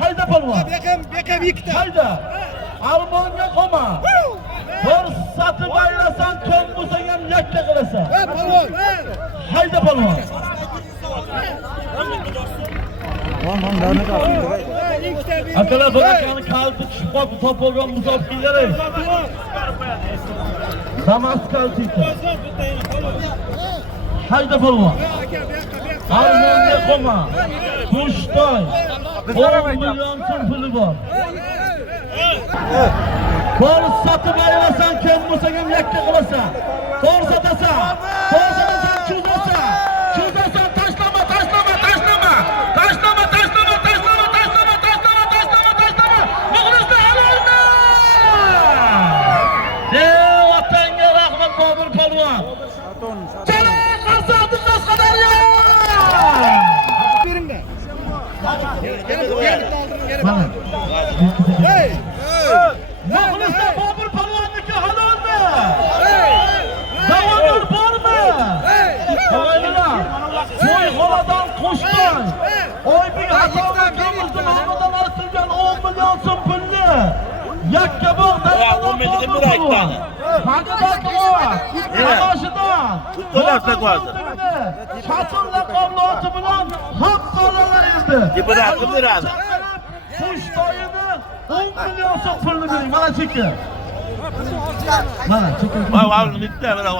Hayda polvon. Bekam ikkita. Hayda. Almonga qoma. Bir satib aylasan, ko'p bo'lsang ham yakka qilasan. Polvon. Hayda polvon. Akalar bir akani kalti tushib qolib topolgan musofirlar. Damas kalti. Hayda polvon. Almonga qoma. Toshtoy. 10 million so'm puli bor. Bor sotib aylasan, kim bo'lsang ham yakka qilasan. Bor sotasan. Bor sotasan, chuzasan. Chuzasan, tashlama, tashlama, tashlama. Tashlama, tashlama, tashlama, tashlama, tashlama, tashlama, tashlama. Muxlislar halolmi? Vatanga rahmat Bobur polvon. Chala qasadi Qashqadaryo. Beringlar. Mana. Hey! Muxlislar Bobur polvonniki halolmi? Zavodlar bormi? Qo'yinglar. To'y xoladan qo'shgan. Oybek Hasan akamizning nomidan osilgan 10 million so'm pulni yakka bog' daraxtdan bir aytdi. Mag'daqlar, Toshdan. To'lasa qo'ydi. Shatul laqobloti bilan haq qolalar endi. Deputat beradi. Toshtoyini 10 million so'm pulni bering. Mana cheki. Mana cheki. Vay, bitta, mana